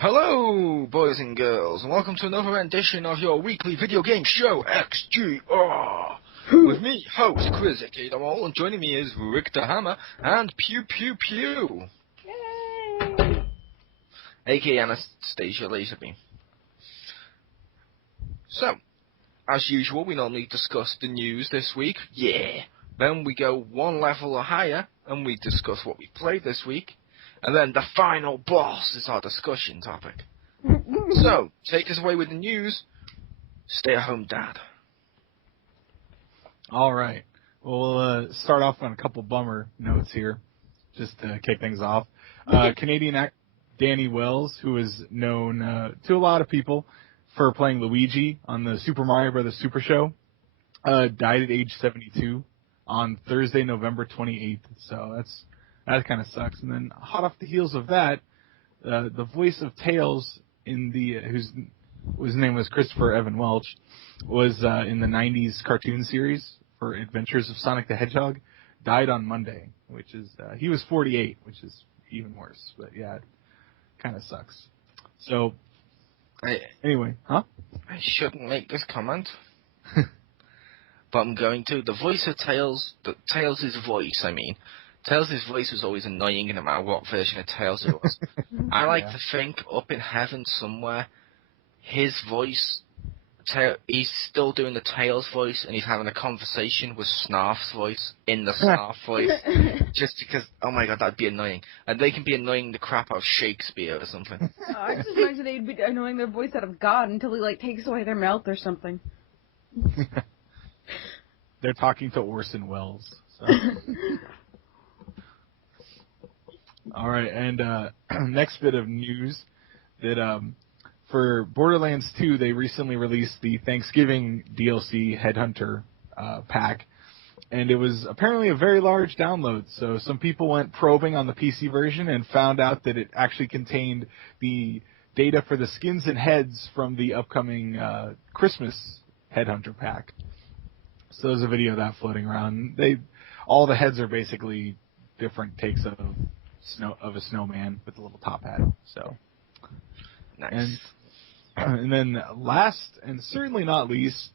Hello, boys and girls, and welcome to another edition of your weekly video game show, XGR. With me, host Chris Akadamol, and joining me is Rick the Hammer and Pew Pew Pew. Yay! A.K.A. Anastasia Laserbeam. So, as usual, we normally discuss the news this week. Yeah. Then we go one level higher, and we discuss what we played this week. And then the final boss is our discussion topic. So, take us away with the news. Stay at home, Dad. All right. We'll start off on a couple bummer notes here, just to kick things off. Canadian actor Danny Wells, who is known to a lot of people for playing Luigi on the Super Mario Bros. Super Show, died at age 72 on Thursday, November 28th. So that kind of sucks. And then, hot off the heels of that, the voice of Tails whose name was Christopher Evan Welch, was in the 90s cartoon series for Adventures of Sonic the Hedgehog, died on Monday, which is, he was 48, which is even worse. But yeah, it kind of sucks. So, anyway, huh? I shouldn't make this comment, but I'm going to. The voice of Tails, Tails' voice, Tails' voice was always annoying no matter what version of Tails it was. I like to think up in heaven somewhere, his voice, he's still doing the Tails voice, and he's having a conversation with Snarf's voice, in the Snarf voice, just because, oh my god, that'd be annoying. And they can be annoying the crap out of Shakespeare or something. I just imagine they'd be annoying their voice out of God until he, takes away their mouth or something. They're talking to Orson Welles. So. All right, and next bit of news that for Borderlands 2, they recently released the Thanksgiving DLC Headhunter pack, and it was apparently a very large download. So some people went probing on the PC version and found out that it actually contained the data for the skins and heads from the upcoming Christmas Headhunter pack. So there's a video of that floating around. All the heads are basically different takes of a snowman with a little top hat. So, Nice. And then last and certainly not least,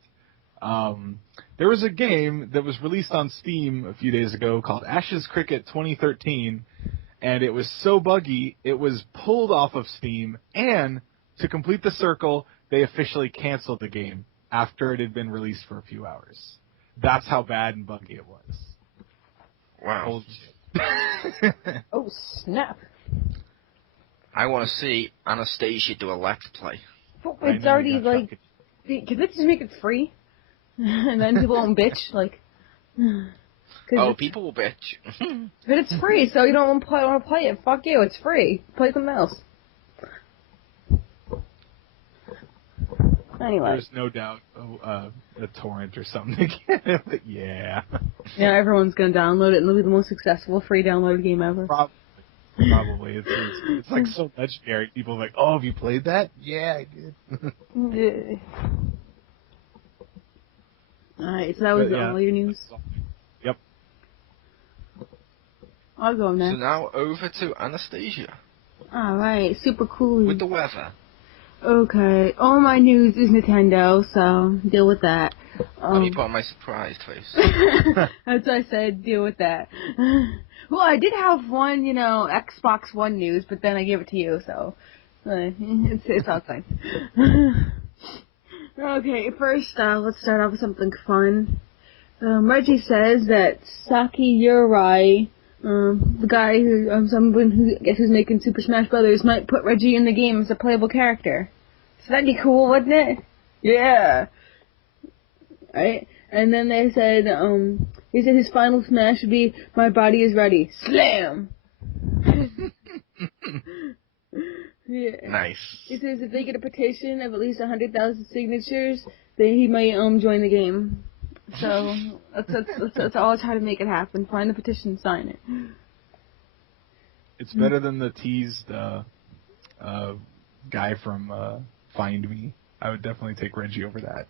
there was a game that was released on Steam a few days ago called Ashes Cricket 2013, and it was so buggy it was pulled off of Steam, and to complete the circle, they officially canceled the game after it had been released for a few hours. That's how bad and buggy it was. Wow. Holy shit. Oh, snap. I want to see Anastasia do a Let's Play. Well, it's already, can they just make it free? And then people won't bitch, People will bitch. But it's free, so you don't want to play it. Fuck you, it's free. Play something else. Anyway. There's no doubt a torrent or something. Yeah. Yeah, everyone's gonna download it, and it'll be the most successful free download game ever. Probably. It's like so legendary. People are like, oh, have you played that? Yeah, I did. Alright, so that was all your news? Yep. I'll go next. So now over to Anastasia. Alright, super cool. With the weather. Okay, all my news is Nintendo, so deal with that. Let me put on my surprised face. That's what I said, deal with that. Well, I did have one, Xbox One news, but then I gave it to you, so it's all fine. Okay, first, let's start off with something fun. Reggie says that Saki Yurai, the guy someone who I guess who's making Super Smash Brothers, might put Reggie in the game as a playable character. So that'd be cool, wouldn't it? Yeah. Right? And then they said, he said his final smash would be, "My body is ready." Slam! Yeah. Nice. He says if they get a petition of at least 100,000 signatures, then he might join the game. So that's all I try to make it happen. Find the petition, sign it. It's better than the teased guy from Find Me. I would definitely take Reggie over that.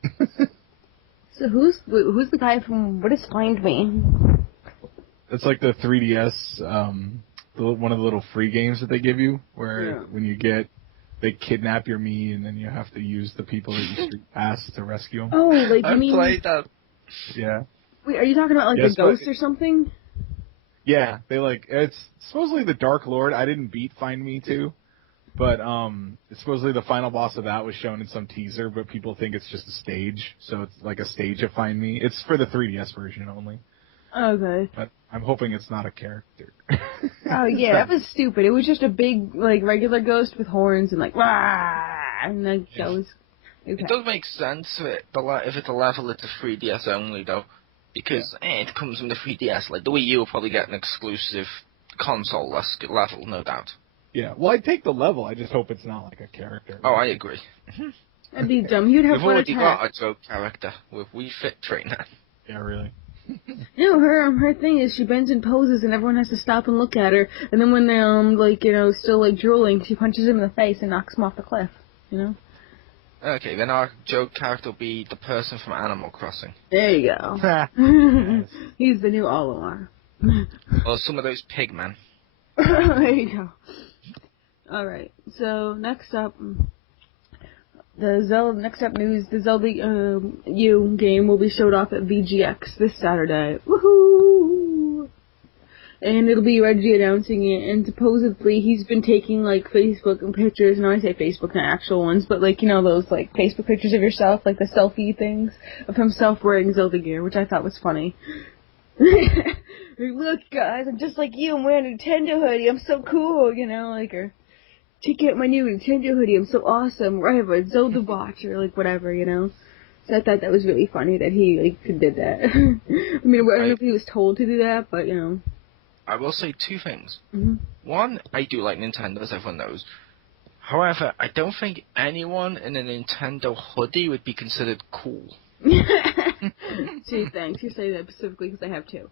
So who's the guy from What Is Find Me? It's like the 3DS, one of the little free games that they give you, where when you they kidnap your Mii, and then you have to use the people that you street past to rescue them. Oh, like you I've mean? played that. Yeah. Wait, are you talking about like a ghost or something? Yeah, it's supposedly the Dark Lord. I didn't beat Find Me 2, but it's supposedly the final boss of that was shown in some teaser, but people think it's just a stage, so it's like a stage of Find Me. It's for the 3DS version only. Okay. But I'm hoping it's not a character. Oh yeah, that was stupid. It was just a big like regular ghost with horns and like rah, and like that was. Okay. It does make sense if it's a level, it's a 3DS only though, because it comes from the 3DS. Like the Wii U will probably get an exclusive console level, no doubt. Yeah, well, I'd take the level. I just hope it's not like a character. Oh, I agree. That'd be dumb. You'd have We've one already attack. got a joke character with Wii Fit Trainer. Yeah, really. No, her thing is she bends and poses, and everyone has to stop and look at her. And then when they're still like drooling, she punches him in the face and knocks him off the cliff. You know. Okay, then our joke character will be the person from Animal Crossing. There you go. He's the new Olimar. Or some of those pigmen. There you go. Alright, so next up news, the Zelda U game will be showed off at VGX this Saturday. Woohoo! And it'll be Reggie announcing it, and supposedly he's been taking, like, Facebook and pictures, and I say Facebook, not actual ones, but, like, you know, those, like, Facebook pictures of yourself, like the selfie things, of himself wearing Zelda gear, which I thought was funny. Look, guys, I'm just like you, I'm wearing a Nintendo hoodie, I'm so cool, you know, like, or, check out my new Nintendo hoodie, I'm so awesome, or I have a Zelda watch, or, like, whatever, you know. So I thought that was really funny that he, like, did that. I mean, I don't know if he was told to do that, but, you know. I will say two things. Mm-hmm. One, I do like Nintendo, as everyone knows. However, I don't think anyone in a Nintendo hoodie would be considered cool. Gee, thanks. You say that specifically because I have two.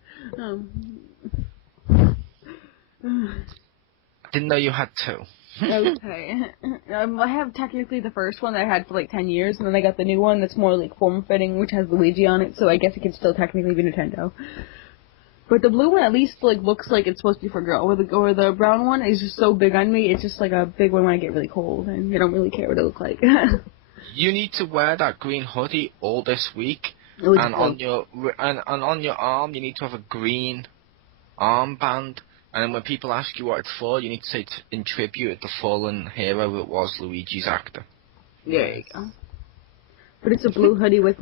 Didn't know you had two. Okay. I have technically the first one that I had for like 10 years, and then I got the new one that's more like form-fitting, which has Luigi on it, so I guess it can still technically be Nintendo. But the blue one at least like looks like it's supposed to be for a girl, or the brown one is just so big on me, it's just like a big one when I get really cold, and I don't really care what it looks like. You need to wear that green hoodie all this week, and on your arm you need to have a green armband. And then when people ask you what it's for, you need to say it's in tribute to the fallen hero that was Luigi's actor. There you go. But it's a blue hoodie with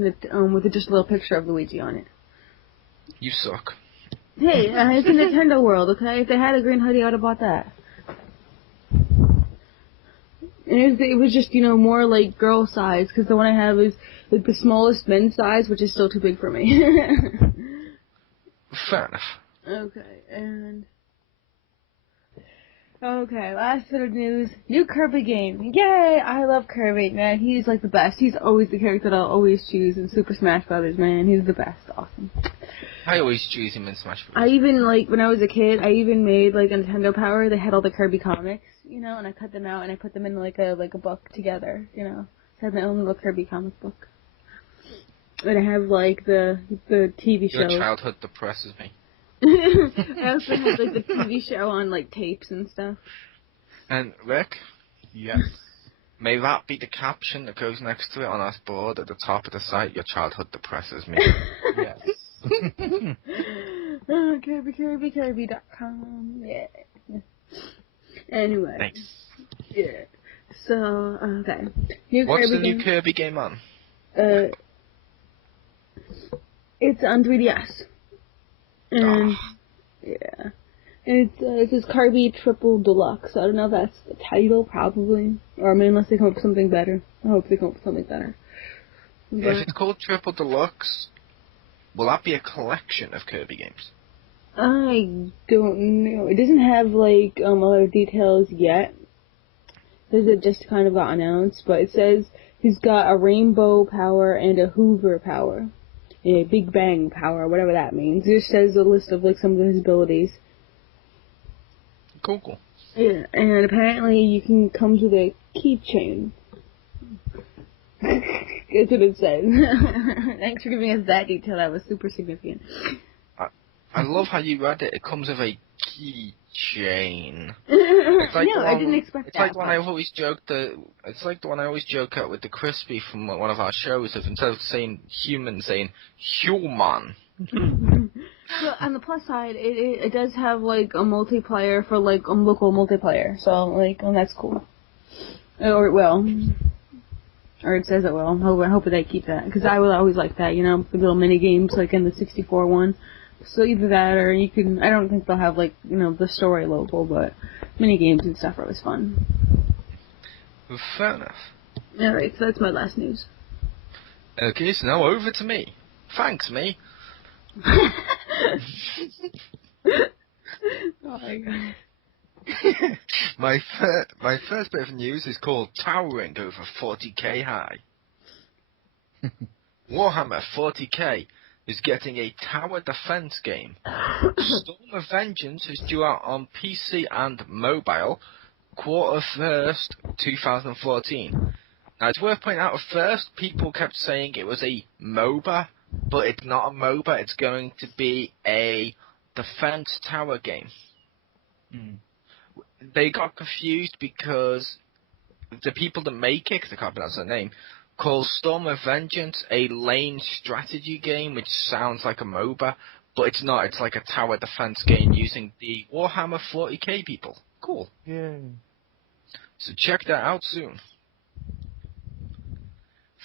just a little picture of Luigi on it. You suck. Hey, it's a Nintendo world, okay? If they had a green hoodie, I would have bought that. And it was just, more like girl size, because the one I have is like the smallest men's size, which is still too big for me. Fair enough. Okay, last bit of news. New Kirby game. Yay! I love Kirby, man. He's like the best. He's always the character that I'll always choose in Super Smash Brothers, man. He's the best. Awesome. I always choose him in Smash Bros. I even, when I was a kid, I even made, a Nintendo Power. They had all the Kirby comics, and I cut them out and I put them in, a book together, So I had my own little Kirby comic book. And I have, the TV show. Your childhood depresses me. I also had, the TV show on, tapes and stuff. And, Rick? Yes. May that be the caption that goes next to it on our board at the top of the site. Your childhood depresses me. Yes. Kirby.com. Yeah. Anyway. Thanks. Yeah. So, okay. What's the new Kirby game on? It's on 3DS. And, yeah. And it says Kirby Triple Deluxe. I don't know if that's the title, probably. Or, unless they come up with something better. I hope they come up with something better. But If it's called Triple Deluxe, will that be a collection of Kirby games? I don't know. It doesn't have, a lot of details yet. Because it just kind of got announced. But it says he's got a rainbow power and a Hoover power. And a Big Bang power, whatever that means. It just says a list of, some of his abilities. Cool. Yeah, and apparently you can come to the keychain. That's what it says. Thanks for giving us that detail. That was super significant. I love how you read it. It comes with a keychain. I didn't expect it's that. Like the one I always joked. It's like the one I always joke at with the crispy from one of our shows. Of instead of saying human, saying human. Well, on the plus side, it does have like a multiplayer for like local multiplayer. So like, that's cool. Or it will. Or it says it will. I hope they keep that. Because I would always like that, the little mini games like in the 64 one. So either that or you can, I don't think they'll have like, the story local, but mini games and stuff are always fun. Fair enough. Alright, so that's my last news. Okay, so now over to me. Thanks, me. Oh my god. My first bit of news is called Towering Over 40k High. Warhammer 40k is getting a tower defense game. Storm of Vengeance is due out on PC and mobile, Q1 2014. Now it's worth pointing out, at first people kept saying it was a MOBA, but it's not a MOBA, it's going to be a defense tower game. They got confused because the people that make it, because I can't pronounce their name, call Storm of Vengeance a lane strategy game, which sounds like a MOBA, but it's not. It's like a tower defense game using the Warhammer 40k people. Cool. Yay. So check that out soon.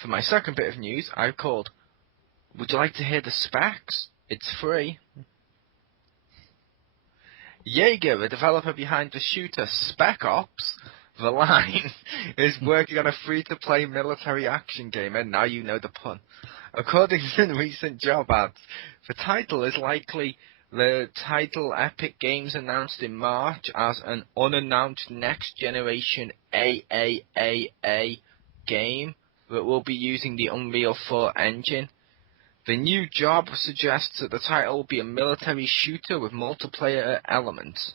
For my second bit of news, I've called, would you like to hear the specs? It's free. Jaeger, the developer behind the shooter Spec Ops: The Line, is working on a free-to-play military action game, and now you know the pun. According to recent job ads, the title is likely the title Epic Games announced in March as an unannounced next-generation AAAA game that will be using the Unreal 4 engine. The new job suggests that the title will be a military shooter with multiplayer elements.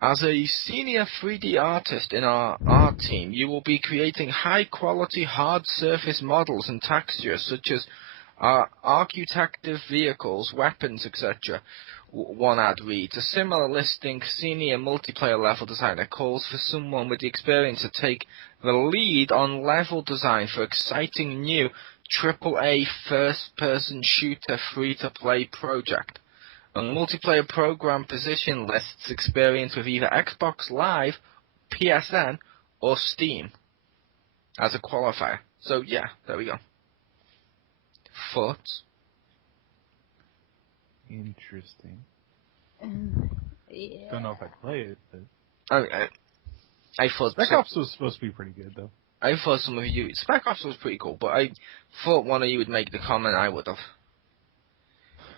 As a senior 3D artist in our art team, you will be creating high-quality hard surface models and textures such as architective vehicles, weapons, etc. One ad reads. A similar listing, senior multiplayer level designer, calls for someone with the experience to take the lead on level design for exciting new AAA first-person shooter free-to-play project. A multiplayer program position lists experience with either Xbox Live, PSN, or Steam as a qualifier. So yeah, there we go. Thoughts? Interesting. Yeah. Don't know if I'd play it, but I thought Spec Ops was supposed to be pretty good, though. I thought some of you... Spec Ops was pretty cool, but I thought one of you would make the comment I would have.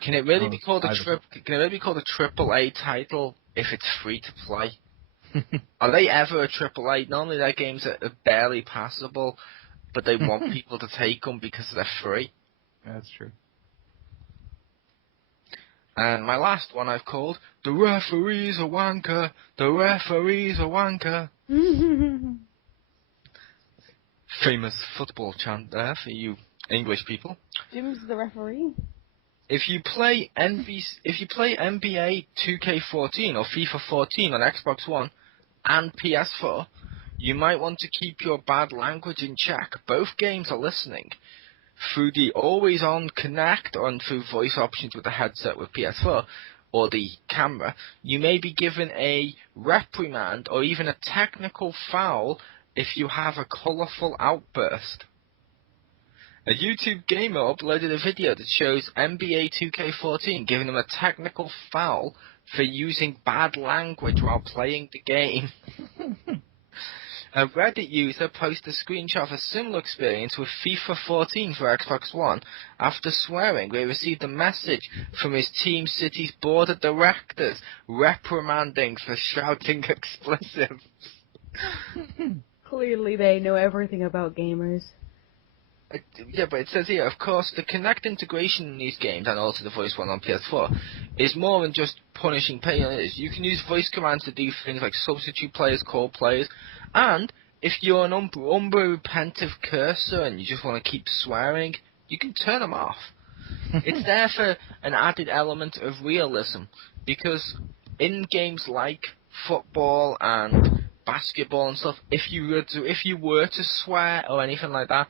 Can it really be called a AAA title if it's free to play? Are they ever a AAA? Normally their games are barely passable, but they want people to take them because they're free. That's true. And my last one I've called, The Referee's a Wanker, The Referee's a Wanker. Famous football chant there for you English people. Jim's the referee. If you play NBA 2K14 or FIFA 14 on Xbox One and PS4, you might want to keep your bad language in check. Both games are listening. Through the always-on Connect or through voice options with the headset with PS4 or the camera, you may be given a reprimand or even a technical foul if you have a colourful outburst. A YouTube gamer uploaded a video that shows NBA 2K14 giving him a technical foul for using bad language while playing the game. A Reddit user posted a screenshot of a similar experience with FIFA 14 for Xbox One after swearing. They received a message from his Team City's board of directors reprimanding for shouting expletives. Clearly they know everything about gamers. Yeah, but it says here, of course, the Kinect integration in these games, and also the voice one on PS4, is more than just punishing players. You can use voice commands to do things like substitute players, call players, and if you're an unrepentive cursor and you just want to keep swearing, you can turn them off. It's there for an added element of realism, because in games like football and basketball and stuff, if you were to swear or anything like that,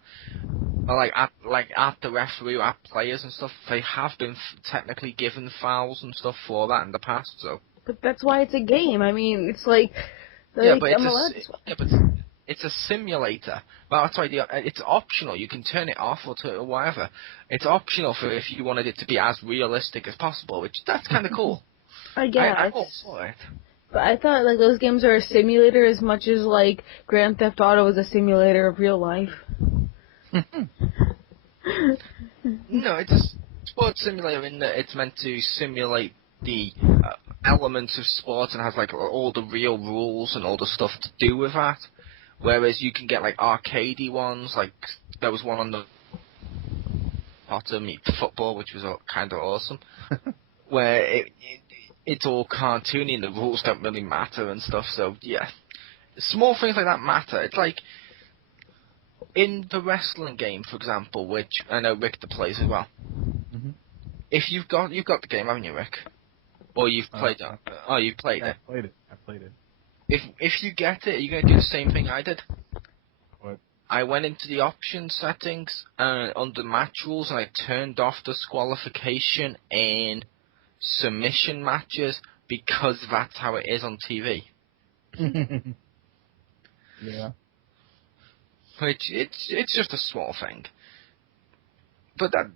or at the referee or at players and stuff, they have been technically given fouls and stuff for that in the past. So. But that's why it's a game. I mean, it's like Yeah, but it's a simulator. But that's why it's optional. You can turn it off or whatever. It's optional for if you wanted it to be as realistic as possible, which that's kind of cool. I guess. I'm all for it. But I thought like those games are a simulator as much as like Grand Theft Auto is a simulator of real life. No, it's a sports simulator in that it's meant to simulate the elements of sports and has like all the real rules and all the stuff to do with that. Whereas you can get like arcadey ones, like there was one on the Potter Meet Football, which was kind of awesome, where it's all cartoony and the rules don't really matter and stuff. So yeah, small things like that matter. It's like in the wrestling game, for example, which I know Rick plays as well. Mm-hmm. If you've got the game, haven't you, Rick? Or you've played it? Oh, you've played it. I played it. If you get it, are you going to do the same thing I did? What? I went into the option settings under match rules and I turned off disqualification and submission matches because that's how it is on TV. Yeah. Which it's just a small thing. But that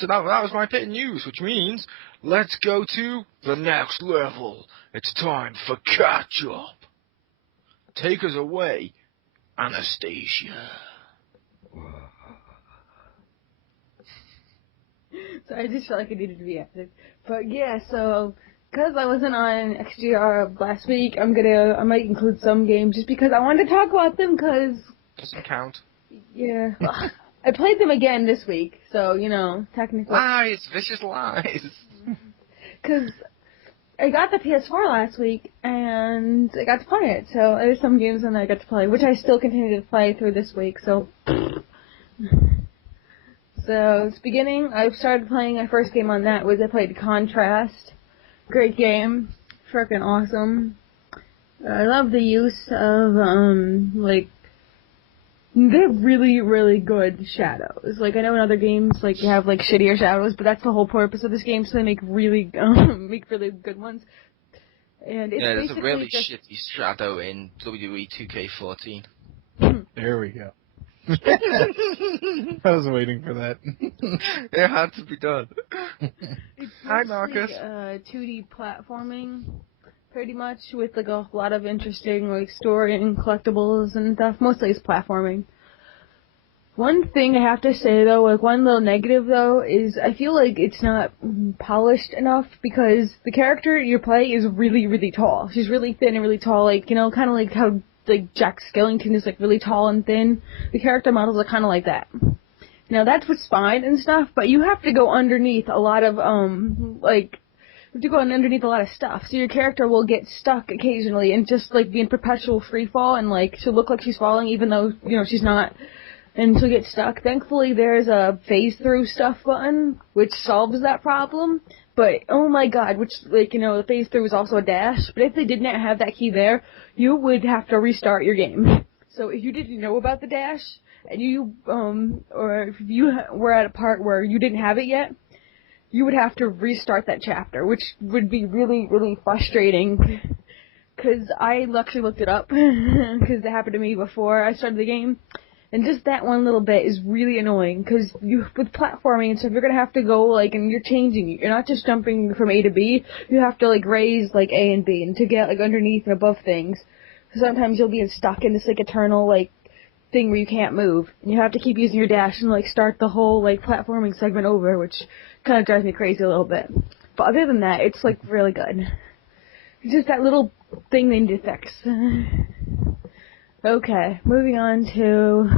was my bit of news, which means let's go to the next level. It's time for catch up. Take us away, Anastasia. So I just felt like I needed to be active. But yeah, so because I wasn't on XGR last week, I might include some games just because I wanted to talk about them. Because doesn't count. Yeah, I played them again this week, so technically. Lies, vicious lies. Because I got the PS4 last week and I got to play it. So there's some games in there I got to play, which I still continue to play through this week. So. So, it's beginning, I started playing, my first game on that was I played Contrast. Great game. Freaking awesome. I love the use of, they have really, really good shadows. Like, I know in other games, you have, shittier shadows, but that's the whole purpose of this game, so they make really good ones. And it's there's basically a really just shitty shadow in WWE 2K14. There we go. I was waiting for that. It had to be done. It's Hi, Marcus. 2D platforming, pretty much, with a lot of interesting story and collectibles and stuff. Mostly it's platforming. One thing I have to say though, one little negative though, is I feel like it's not polished enough because the character you play is really, really tall. She's really thin and really tall, kind of like how Jack Skellington is really tall and thin. The character models are kind of like that. Now that's what's fine and stuff, but you have to go underneath a lot of you have to go underneath a lot of stuff. So your character will get stuck occasionally and just be in perpetual free fall and she'll look like she's falling even though she's not, and she'll get stuck. Thankfully there's a phase through stuff button which solves that problem. But, oh my god, the phase through is also a dash, but if they did not have that key there, you would have to restart your game. So if you didn't know about the dash, and or if you were at a part where you didn't have it yet, you would have to restart that chapter, which would be really, really frustrating. Because I actually looked it up, because it happened to me before I started the game. And just that one little bit is really annoying, because with platforming and stuff, you're going to have to go, and you're changing. You're not just jumping from A to B. You have to, raise, A and B, and to get, underneath and above things. So sometimes you'll be stuck in this, eternal, thing where you can't move. And you have to keep using your dash and, start the whole, platforming segment over, which kind of drives me crazy a little bit. But other than that, it's, really good. It's just that little thing they need to fix. Okay, moving on to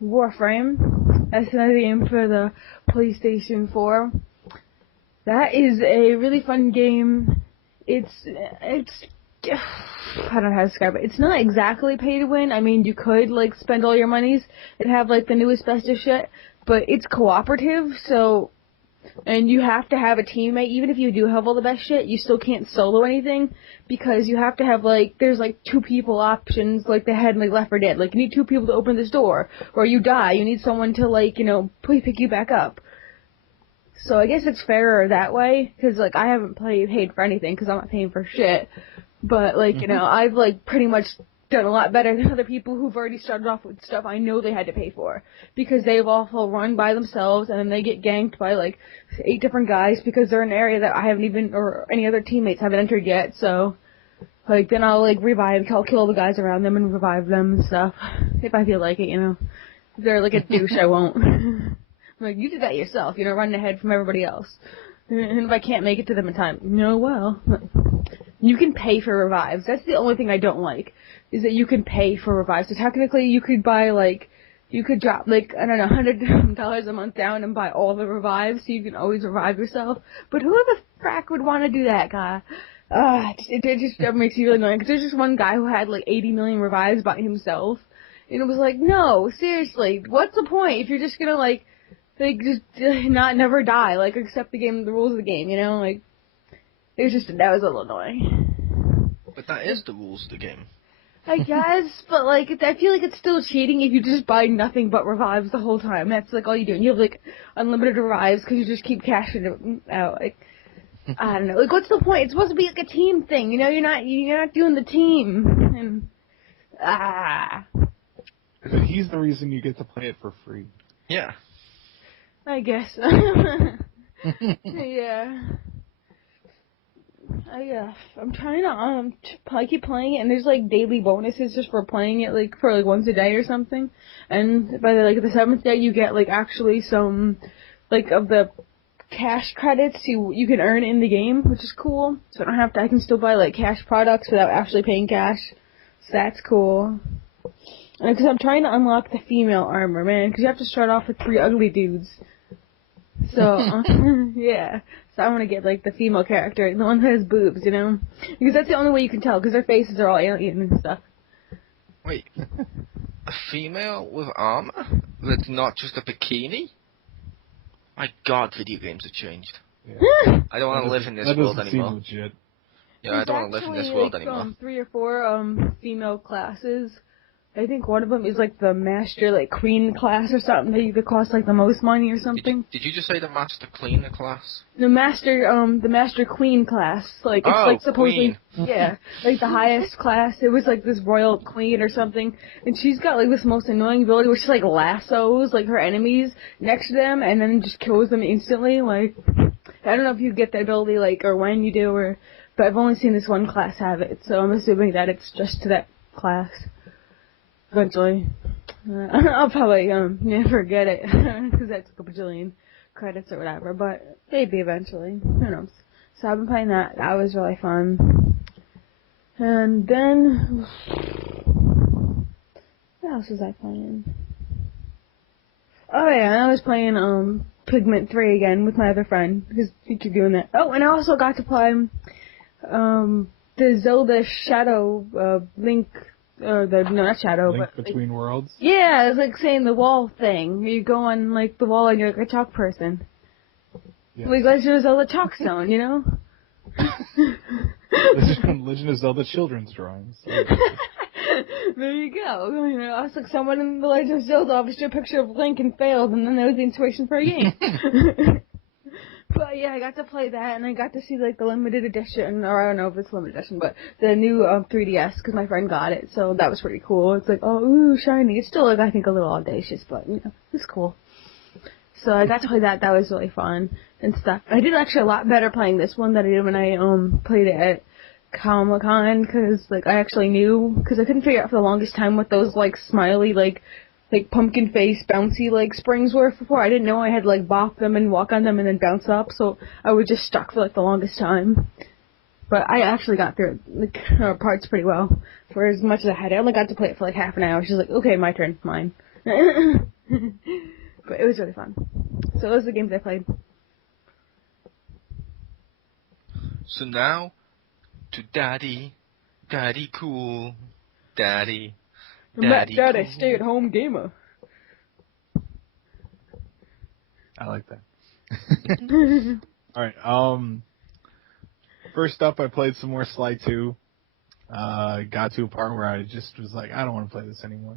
Warframe. That's another game for the PlayStation 4. That is a really fun game. It's I don't know how to describe it. It's not exactly pay to win. I mean, you could, like, spend all your monies and have, like, the newest, bestest shit, but it's cooperative, so, and you have to have a teammate. Even if you do have all the best shit, you still can't solo anything, because you have to have, like, there's, like, 2 people options, like they had in, like, Left 4 Dead. Like, you need 2 people to open this door, or you die, you need someone to, like, you know, please pick you back up. So I guess it's fairer that way, because, like, I haven't paid for anything, because I'm not paying for shit. But, like, you know, I've, like, pretty much done a lot better than other people who've already started off with stuff I know they had to pay for. Because they've all run by themselves, and then they get ganked by, like, 8 different guys, because they're in an area that I haven't even, or any other teammates haven't entered yet, so, like, then I'll, like, I'll kill the guys around them and revive them and stuff. If I feel like it, you know. If they're, like, a douche, I won't. I'm like, you did that yourself, you know, running ahead from everybody else. And if I can't make it to them in time, no, well... You can pay for revives. That's the only thing I don't like, is that you can pay for revives. So technically, you could buy, like, you could drop, like, I don't know, $100 a month down and buy all the revives, so you can always revive yourself. But who the frack would want to do that, guy? It just makes you really annoying, because there's just one guy who had, like, 80 million revives by himself. And it was like, no, seriously, what's the point if you're just gonna, like just never die, like, accept the rules of the game, you know, like. It was that was a little annoying. But that is the rules of the game. I guess, but, like, I feel like it's still cheating if you just buy nothing but revives the whole time. That's, like, all you do. And you have, like, unlimited revives because you just keep cashing it out. Like, I don't know. Like, what's the point? It's supposed to be, like, a team thing. You know, you're not doing the team. And, He's the reason you get to play it for free. Yeah. I guess. Yeah. I'm trying to I keep playing it, and there's like daily bonuses just for playing it, like for like once a day or something. And by the 7th day, you get like actually some like of the cash credits you can earn in the game, which is cool. So I can still buy like cash products without actually paying cash. So that's cool. And because I'm trying to unlock the female armor, man, because you have to start off with 3 ugly dudes. So, yeah. So I want to get, like, the female character, the one that has boobs, you know? Because that's the only way you can tell, because their faces are all alien and stuff. Wait. A female with armor? That's not just a bikini? My god, video games have changed. Yeah. I don't want to live in this world anymore. Seem legit. Yeah, I don't want to live in this world anymore. 3 or 4 female classes. I think one of them is like the master, like queen class or something. They either cost like the most money or something. Did you just say the master cleaner class? The master queen class. Like it's like supposedly, yeah, like the highest class. It was like this royal queen or something, and she's got like this most annoying ability where she like lassos like her enemies next to them and then just kills them instantly. Like I don't know if you get that ability like or when you do but I've only seen this one class have it, so I'm assuming that it's just to that class. Eventually. I'll probably never get it, because that's like a bajillion credits or whatever, but maybe eventually. Who knows? So I've been playing that. That was really fun. And then... what else was I playing? Oh yeah, I was playing Pigment 3 again with my other friend, because we keep doing that. Oh, and I also got to play the Zelda Shadow Link... not Shadow, Link but... Between Worlds? Yeah, it's like saying the wall thing. You go on, like, the wall and you're like a chalk person. Yes. Like Legend of Zelda Chalk Stone, you know? Legend of Zelda children's drawings. There you go. You know, it's like someone in the Legend of Zelda obviously drew a picture of Link and failed, and then there was the inspiration for a game. But yeah, I got to play that, and I got to see like the limited edition, or I don't know if it's limited edition, but the new 3DS, because my friend got it, so that was pretty cool. It's like, oh, ooh, shiny. It's still like, I think a little audacious, but you know, it's cool. So I got to play that. That was really fun and stuff. I did actually a lot better playing this one than I did when I played it at Comic-Con, because like I actually knew, because I couldn't figure out for the longest time what those like smiley like pumpkin face bouncy like springs were before. I didn't know I had to like bop them and walk on them and then bounce up, so I was just stuck for like the longest time. But I actually got through like parts pretty well for as much as I had. I only got to play it for like half an hour. She's like, okay, my turn, mine. But it was really fun. So those are the games I played. So now, to Daddy Daddy cool. Daddy. Matt Daddy Dad, a cool. stay-at-home gamer. I like that. Alright, first up I played some more Sly 2. Got to a part where I just was like, I don't want to play this anymore.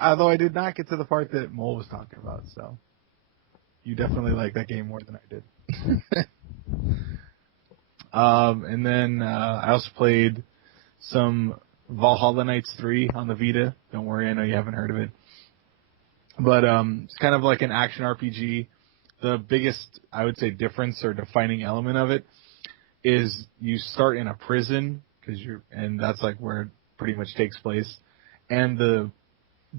Although I did not get to the part that Mole was talking about, so. You definitely like that game more than I did. And then, I also played some Valhalla Knights 3 on the Vita. Don't worry, I know you haven't heard of it. But, it's kind of like an action RPG. The biggest, I would say, difference or defining element of it is you start in a prison, and that's like where it pretty much takes place. And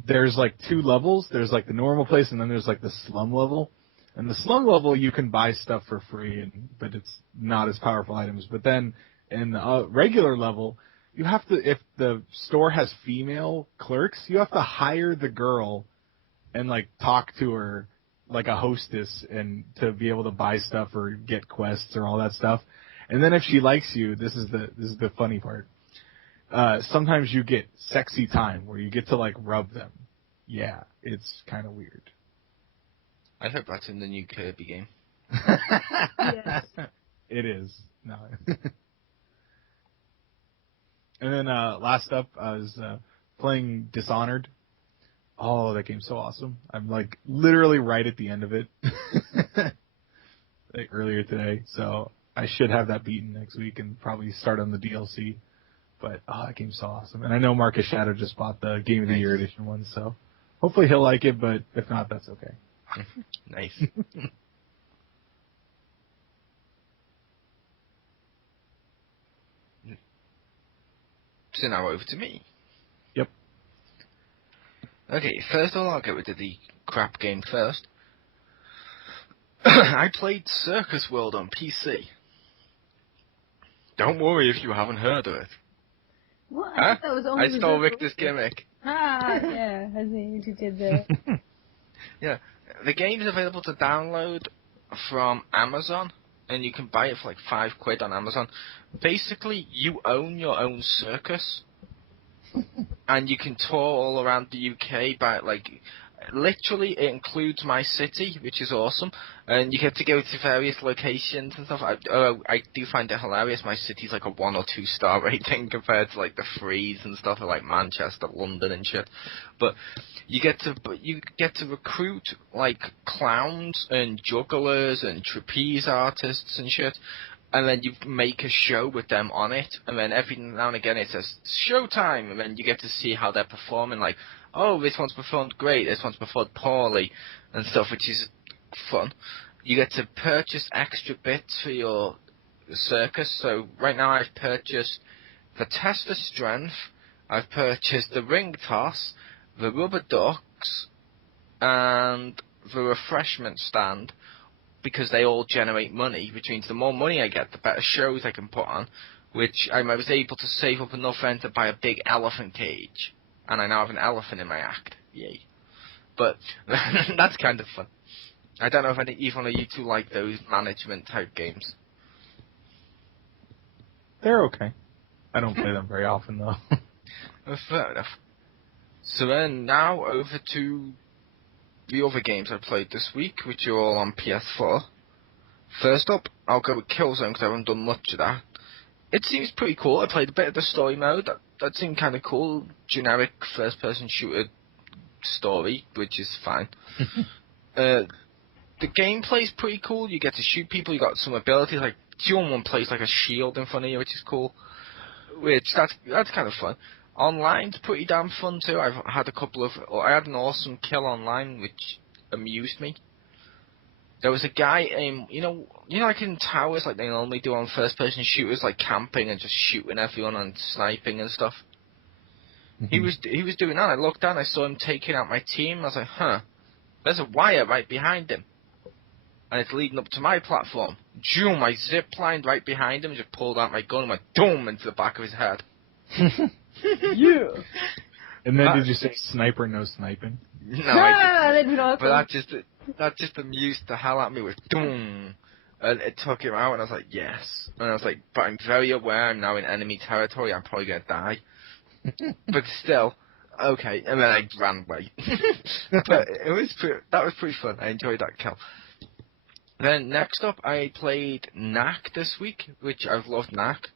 there's like 2 levels. There's like the normal place, and then there's like the slum level. And the slum level, you can buy stuff for free, but it's not as powerful items. But then in the regular level, you have to, if the store has female clerks, you have to hire the girl and like talk to her like a hostess and to be able to buy stuff or get quests or all that stuff. And then if she likes you, this is the funny part. Sometimes you get sexy time where you get to like rub them. Yeah, it's kind of weird. I hope that's in the new Kirby game. Yes. It is. No. And then last up, I was playing Dishonored. Oh, that game's so awesome. I'm like literally right at the end of it. Like earlier today, so I should have that beaten next week and probably start on the DLC. But that game's so awesome. And I know Marcus Shadow just bought the Game of the Year edition one, so hopefully he'll like it, but if not, that's okay. Nice. So now over to me. Yep. Okay, first of all, I'll get rid of the crap game first. I played Circus World on PC. Don't worry if you haven't heard of it. What? Huh? That was only I stole reserved Victor's gimmick. yeah, I see what you did there. Yeah, the game is available to download from Amazon, and you can buy it for like £5 on Amazon. Basically, you own your own circus, and you can tour all around the UK by like, literally it includes my city, which is awesome, and you get to go to various locations and stuff. I do find it hilarious. My city's like a 1 or 2 star rating compared to like the Freeze and stuff like Manchester, London and shit. But you get to recruit like clowns and jugglers and trapeze artists and shit. And then you make a show with them on it, and then every now and again it says showtime, and then you get to see how they're performing. Like, oh, this one's performed great, this one's performed poorly, and stuff, which is fun. You get to purchase extra bits for your circus. So right now I've purchased the test of strength, I've purchased the ring toss, the rubber ducks, and the refreshment stand. Because they all generate money, which means the more money I get, the better shows I can put on, which I was able to save up enough then to buy a big elephant cage. And I now have an elephant in my act. Yay. But that's kind of fun. I don't know if either one of you two like those management type games. They're okay. I don't play them very often, though. Well, fair enough. So then, now over to the other games I played this week, which are all on PS4. First up, I'll go with Killzone because I haven't done much of that. It seems pretty cool. I played a bit of the story mode. That seemed kind of cool. Generic first-person shooter story, which is fine. The gameplay's pretty cool. You get to shoot people. You got some abilities. Like One plays like a shield in front of you, which is cool. That's kind of fun. Online's pretty damn fun too. I had an awesome kill online, which amused me. There was a guy, you know, like in towers, like they normally do on first-person shooters, like camping and just shooting everyone and sniping and stuff. Mm-hmm. He was doing that. I looked down, I saw him taking out my team. I was like, huh, there's a wire right behind him, and it's leading up to my platform. Zoom! I zip-lined right behind him, just pulled out my gun and went boom into the back of his head. Yeah. And then did you say sniper, no sniping? No, I didn't. But that just amused the hell out of me with boom. And it took him out, and I was like, yes. And I was like, but I'm very aware I'm now in enemy territory, I'm probably gonna die. But still, okay. And then I ran away. But that was pretty fun. I enjoyed that kill. Then next up, I played Knack this week, which I've loved Knack.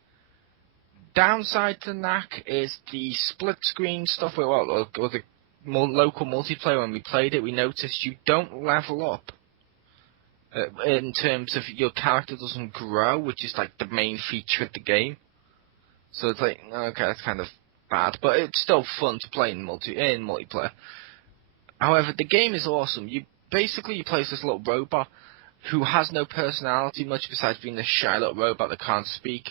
Downside to Knack is the split screen stuff, or the more local multiplayer. When we played it, we noticed you don't level up. In terms of your character doesn't grow, which is like the main feature of the game. So it's like, okay, that's kind of bad, but it's still fun to play in multiplayer. However, the game is awesome. You play as this little robot who has no personality much besides being this shy little robot that can't speak.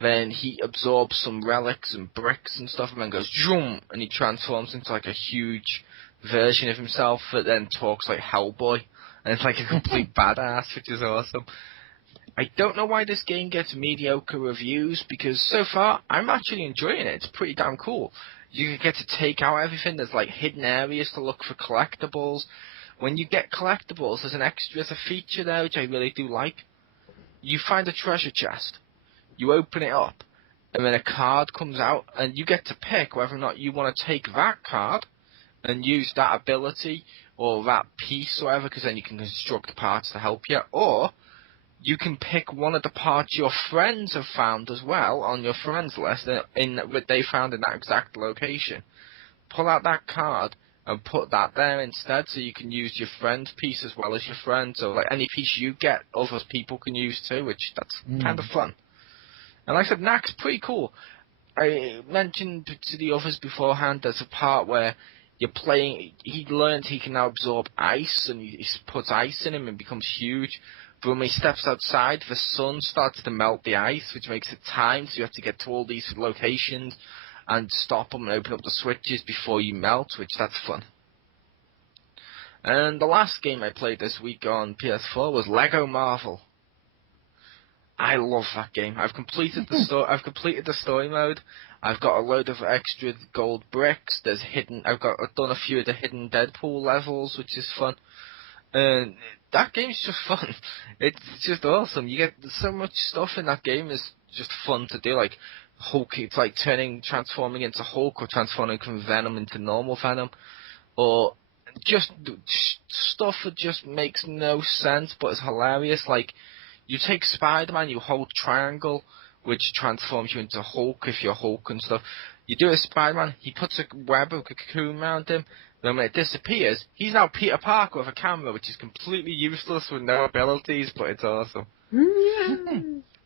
Then he absorbs some relics and bricks and stuff and then goes zoom, and he transforms into like a huge version of himself that then talks like Hellboy. And it's like a complete badass, which is awesome. I don't know why this game gets mediocre reviews, because so far, I'm actually enjoying it. It's pretty damn cool. You get to take out everything. There's like hidden areas to look for collectibles. When you get collectibles, there's a feature there which I really do like. You find a treasure chest. You open it up, and then a card comes out, and you get to pick whether or not you want to take that card and use that ability or that piece or whatever, because then you can construct parts to help you, or you can pick one of the parts your friends have found as well on your friends list that they found in that exact location. Pull out that card and put that there instead, so you can use your friend's piece as well as your friend. So like any piece you get, other people can use too, which that's kind of fun. And like I said, Knack's pretty cool. I mentioned to the others beforehand, there's a part where you're playing, he learns he can now absorb ice, and he puts ice in him and becomes huge. But when he steps outside, the sun starts to melt the ice, which makes it timed, so you have to get to all these locations and stop them and open up the switches before you melt, which that's fun. And the last game I played this week on PS4 was Lego Marvel. I love that game. I've completed the story mode. I've got a load of extra gold bricks. I've done a few of the hidden Deadpool levels, which is fun. And that game's just fun. It's just awesome. You get so much stuff in that game is just fun to do. Like Hulk, it's like transforming into Hulk, or transforming from Venom into normal Venom, or just stuff that just makes no sense but is hilarious. Like, you take Spider-Man, you hold triangle, which transforms you into Hulk if you're Hulk and stuff. You do a Spider-Man, he puts a web of cocoon around him, then when it disappears, he's now Peter Parker with a camera, which is completely useless with no abilities, but it's awesome.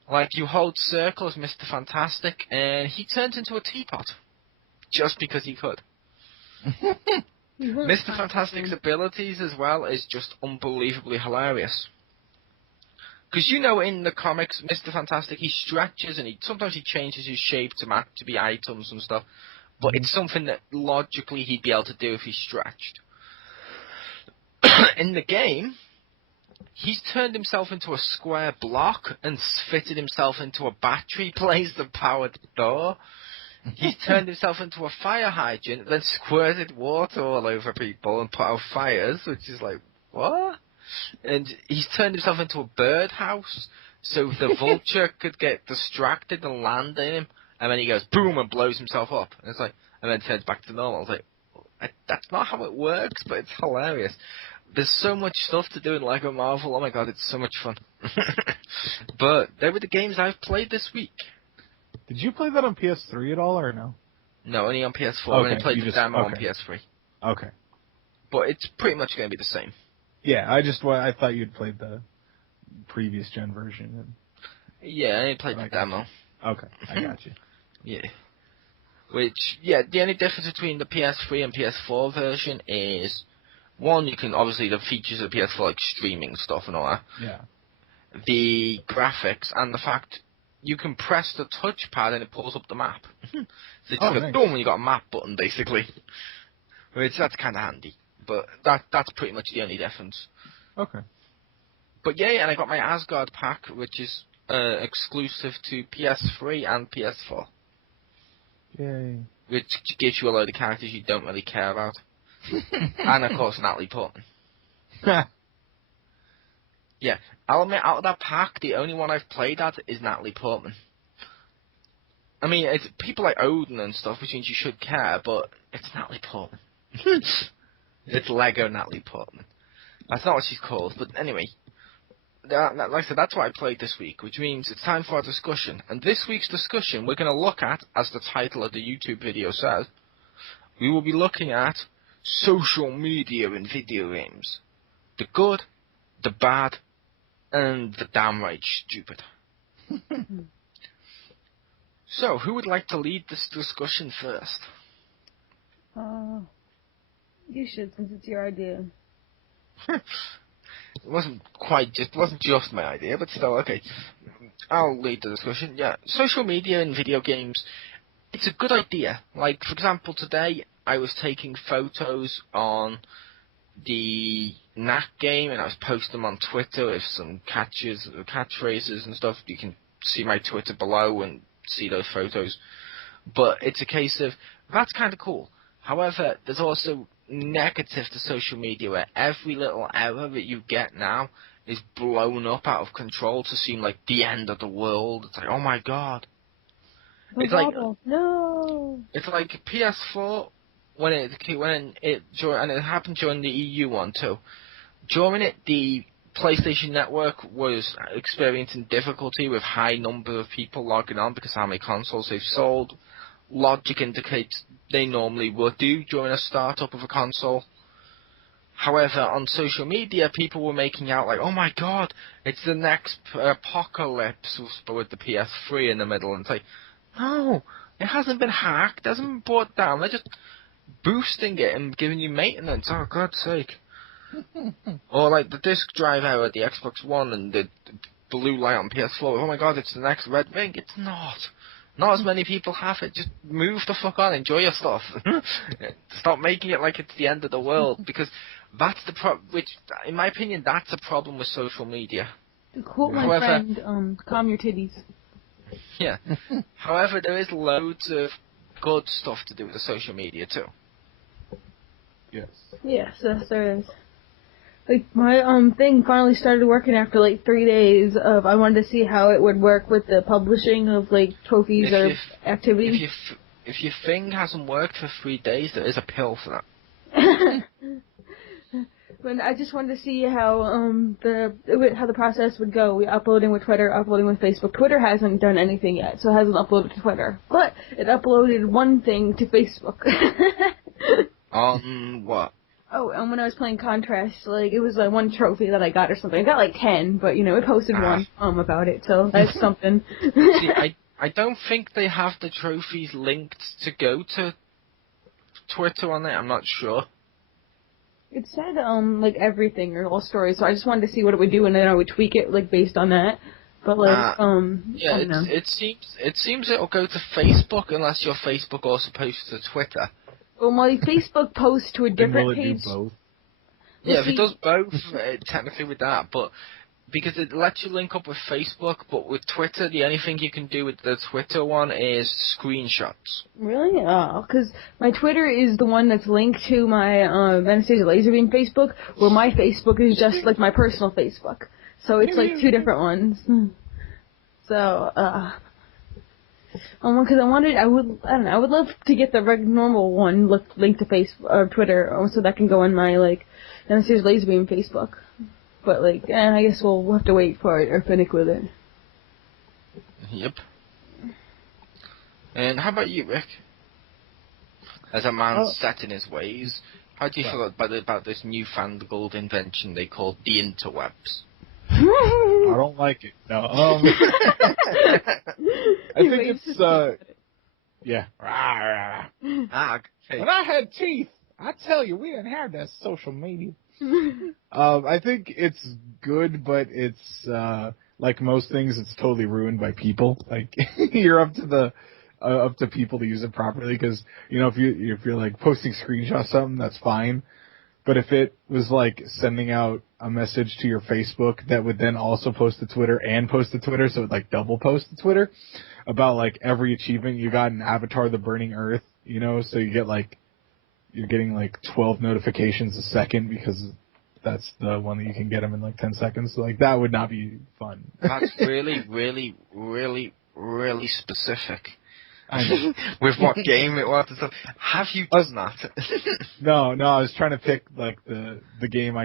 Like, you hold circle as Mr. Fantastic, and he turns into a teapot. Just because he could. Mr. Fantastic's abilities as well is just unbelievably hilarious. Because in the comics, Mr. Fantastic, he stretches, and sometimes he changes his shape to be items and stuff. But it's something that logically he'd be able to do if he stretched. In the game, he's turned himself into a square block and fitted himself into a battery place that powered the door. He's turned himself into a fire hydrant, then squirted water all over people and put out fires, which is like, what? And he's turned himself into a birdhouse, so the vulture could get distracted and land in him, and then he goes boom and blows himself up. And it's like, and then turns back to normal. It's like, that's not how it works, but it's hilarious. There's so much stuff to do in Lego Marvel. Oh my god, it's so much fun. But they were the games I've played this week. Did you play that on PS3 at all, or no? No, only on PS4. Okay, I only played the demo on PS3. Okay. But it's pretty much going to be the same. Yeah, I thought you'd played the previous gen version. Yeah, I only played the demo. Okay, I got you. Yeah. The only difference between the PS3 and PS4 version is, one, you can, obviously, the features of PS4, like streaming stuff and all that. Yeah. The graphics, and the fact you can press the touchpad and it pulls up the map. So it's just nice. boom, and you got a map button, basically. Which, that's kind of handy. But that's pretty much the only difference. Okay. But yeah, and I got my Asgard pack, which is exclusive to PS3 and PS4. Yay. Which gives you a load of characters you don't really care about. And of course Natalie Portman. Yeah, I'll admit, out of that pack, the only one I've played at is Natalie Portman. I mean, it's people like Odin and stuff, which means you should care, but it's Natalie Portman. It's Lego Natalie Portman. That's not what she's called, but anyway. Like I said, that's what I played this week, which means it's time for our discussion. And this week's discussion, we're going to look at, as the title of the YouTube video says, we will be looking at social media in video games. The good, the bad, and the damn right stupid. So, who would like to lead this discussion first? You should, since it's your idea. It wasn't just my idea, but still, okay. I'll lead the discussion. Yeah, social media in video games, it's a good idea. Like, for example, today I was taking photos on the Knack game, and I was posting them on Twitter with some catchphrases and stuff. You can see my Twitter below and see those photos. But it's a case of, that's kind of cool. However, there's also negative to social media where every little error that you get now is blown up out of control to seem like the end of the world. It's like, oh my god. It's like, no. It's like PS4 when it and it happened during the EU one too. During it, the PlayStation Network was experiencing difficulty with high number of people logging on because of how many consoles they've sold. Logic indicates they normally would do during a startup of a console. However, on social media, people were making out like, oh my god, it's the next apocalypse with the PS3 in the middle. And it's like, no, it hasn't been hacked, it hasn't been brought down, they're just boosting it and giving you maintenance, oh god's sake. Or like the disk drive error at the Xbox One and the blue light on PS4, oh my god, it's the next Red Ring. It's not. Not as many people have it. Just move the fuck on, enjoy your stuff. Stop making it like it's the end of the world, because that's the which, in my opinion, that's a problem with social media. To quote my friend, calm your titties. Yeah. However, there is loads of good stuff to do with the social media too. Yes. Yes, there is. Like, my thing finally started working after like 3 days of, I wanted to see how it would work with the publishing of like trophies or activities. If your thing hasn't worked for 3 days, there is a pill for that. When I just wanted to see how how the process would go. We uploading with Twitter, uploading with Facebook. Twitter hasn't done anything yet, so it hasn't uploaded to Twitter. But it uploaded one thing to Facebook. On what? Oh, and when I was playing Contrast, like, it was like one trophy that I got or something. I got like 10, but, you know, it posted one about it, so that's something. See, I don't think they have the trophies linked to go to Twitter on it. I'm not sure. It said, like, everything or all stories, so I just wanted to see what it would do, and then I would tweak it, like, based on that. But, like, yeah, it seems it'll go to Facebook unless your Facebook also posts to Twitter. Well, my Facebook posts to a different page. Do both? Yeah, if it does both, technically with that, but because it lets you link up with Facebook, but with Twitter, the only thing you can do with the Twitter one is screenshots. Really? Oh, because my Twitter is the one that's linked to my Anastasia Laserbeam Facebook, where my Facebook is just like my personal Facebook. So it's like two different ones. So, because I would love to get the normal one linked to Facebook or Twitter, so that can go on my like Anastasia Laserbeam Facebook. But like, and I guess we'll have to wait for it or finish with it. Yep. And how about you, Rick? As a man set in his ways, how do you feel about this newfangled invention they call the interwebs? I don't like it. No. I think it's yeah. Okay. When I had teeth, I tell you, we didn't have that social media. I think it's good, but it's like most things, it's totally ruined by people. Like you're up to people to use it properly, because you know if you're like posting screenshots of something, that's fine. But if it was like sending out a message to your Facebook that would then also post to Twitter and post to Twitter, so it like double post to Twitter about like every achievement you got in Avatar: The Burning Earth, you know, so you're getting like 12 notifications a second because that's the one that you can get them in like 10 seconds. So, like, that would not be fun. That's really, really, really, really specific. I know. With what game it was and stuff. Have you done that? No, I was trying to pick like the game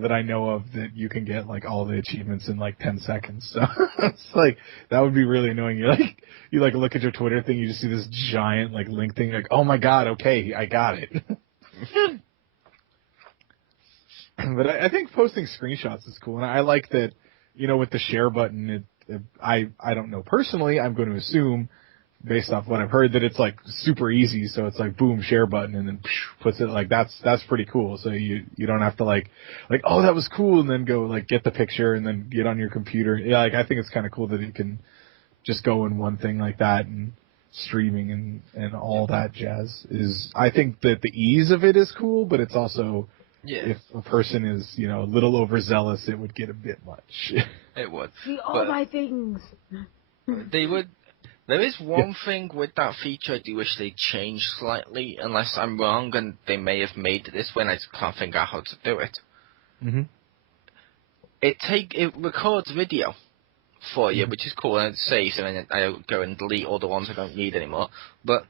that I know of that you can get like all the achievements in like 10 seconds. So it's like that would be really annoying. You look at your Twitter thing, you just see this giant like link thing, like, oh my god, okay, I got it. But I think posting screenshots is cool, and I like that. With the share button, I don't know personally. I'm going to assume, based off what I've heard, that it's like super easy. So it's like boom, share button, and then puts it like that's pretty cool. So you don't have to like oh, that was cool, and then go like get the picture and then get on your computer. Yeah, like I think it's kind of cool that it can just go in one thing like that, and streaming and all that jazz is. I think that the ease of it is cool, but it's also, if a person is a little overzealous, it would get a bit much. It would. See all my things. They would. There is one thing with that feature I do wish they'd change slightly, unless I'm wrong, and they may have made this when I can't figure out how to do it. Mm-hmm. It records video for you, which is cool, and it saves, and then I go and delete all the ones I don't need anymore. But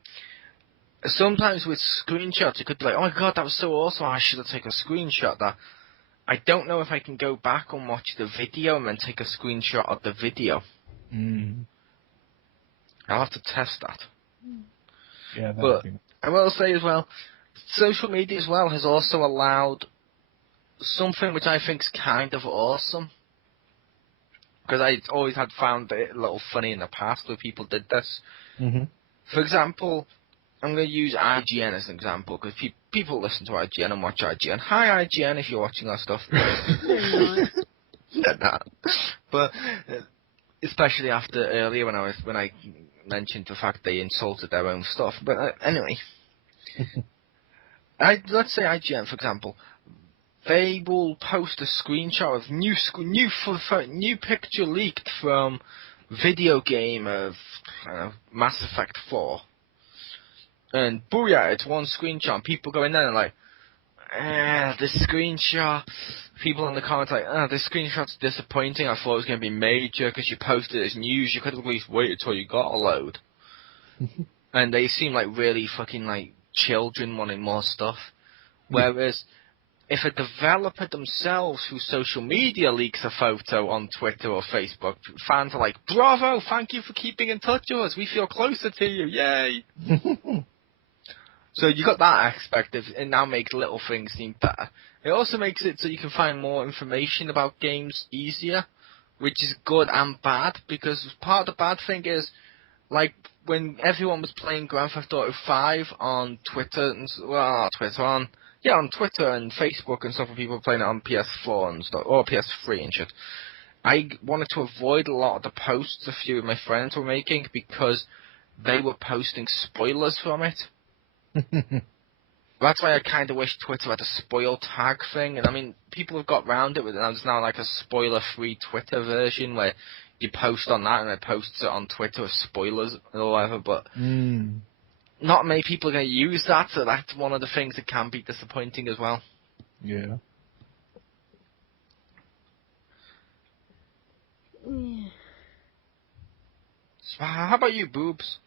sometimes with screenshots, it could be like, oh my god, that was so awesome, I should have taken a screenshot of that. I don't know if I can go back and watch the video and then take a screenshot of the video. Mm. I'll have to test that. Yeah, but I will say as well, social media as well has also allowed something which I think is kind of awesome. Because I always had found it a little funny in the past where people did this. Mm-hmm. For example, I'm going to use IGN as an example, because people listen to IGN and watch IGN. Hi IGN, if you're watching our stuff. They're not. But especially after earlier when I mentioned the fact they insulted their own stuff. But anyway, let's say IGN, for example, they will post a screenshot of new picture leaked from video game of Mass Effect 4. And booyah, it's one screenshot, and people go in there and like, this screenshot. People in the comments like, this screenshot's disappointing. I thought it was going to be major because you posted it as news. You could have at least waited till you got a load. And they seem like really fucking like children wanting more stuff. Whereas if a developer themselves through social media leaks a photo on Twitter or Facebook, fans are like, bravo, thank you for keeping in touch with us. We feel closer to you. Yay. So you got that aspect of it now makes little things seem better. It also makes it so you can find more information about games easier, which is good and bad, because part of the bad thing is, like, when everyone was playing Grand Theft Auto 5 on Twitter, on Twitter and Facebook and stuff, and people were playing it on PS4 and stuff, or PS3 and shit, I wanted to avoid a lot of the posts a few of my friends were making, because they were posting spoilers from it. That's why I kind of wish Twitter had a spoil tag thing, and I mean, people have got round it, but there's now like a spoiler-free Twitter version where you post on that and it posts it on Twitter with spoilers or whatever, but not many people are going to use that, so that's one of the things that can be disappointing as well. Yeah. So how about you, Boobs?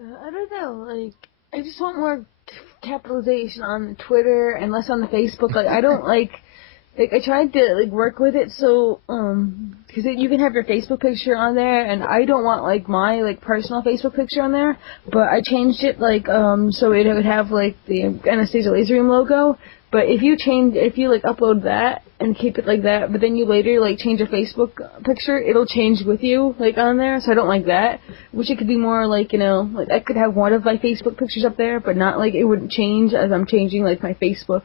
I don't know, like, I just want more capitalization on Twitter and less on the Facebook. Like, I don't like, I tried to, like, work with it so, because you can have your Facebook picture on there, and I don't want, like, my, like, personal Facebook picture on there, but I changed it, like, so it would have, like, the Anastasia Laser Room logo, but if you, like, upload that and keep it like that, but then you later, like, change your Facebook picture, it'll change with you, like, on there, so I don't like that. Wish it could be more, like, like, I could have one of my Facebook pictures up there, but not, like, it wouldn't change as I'm changing, like, my Facebook,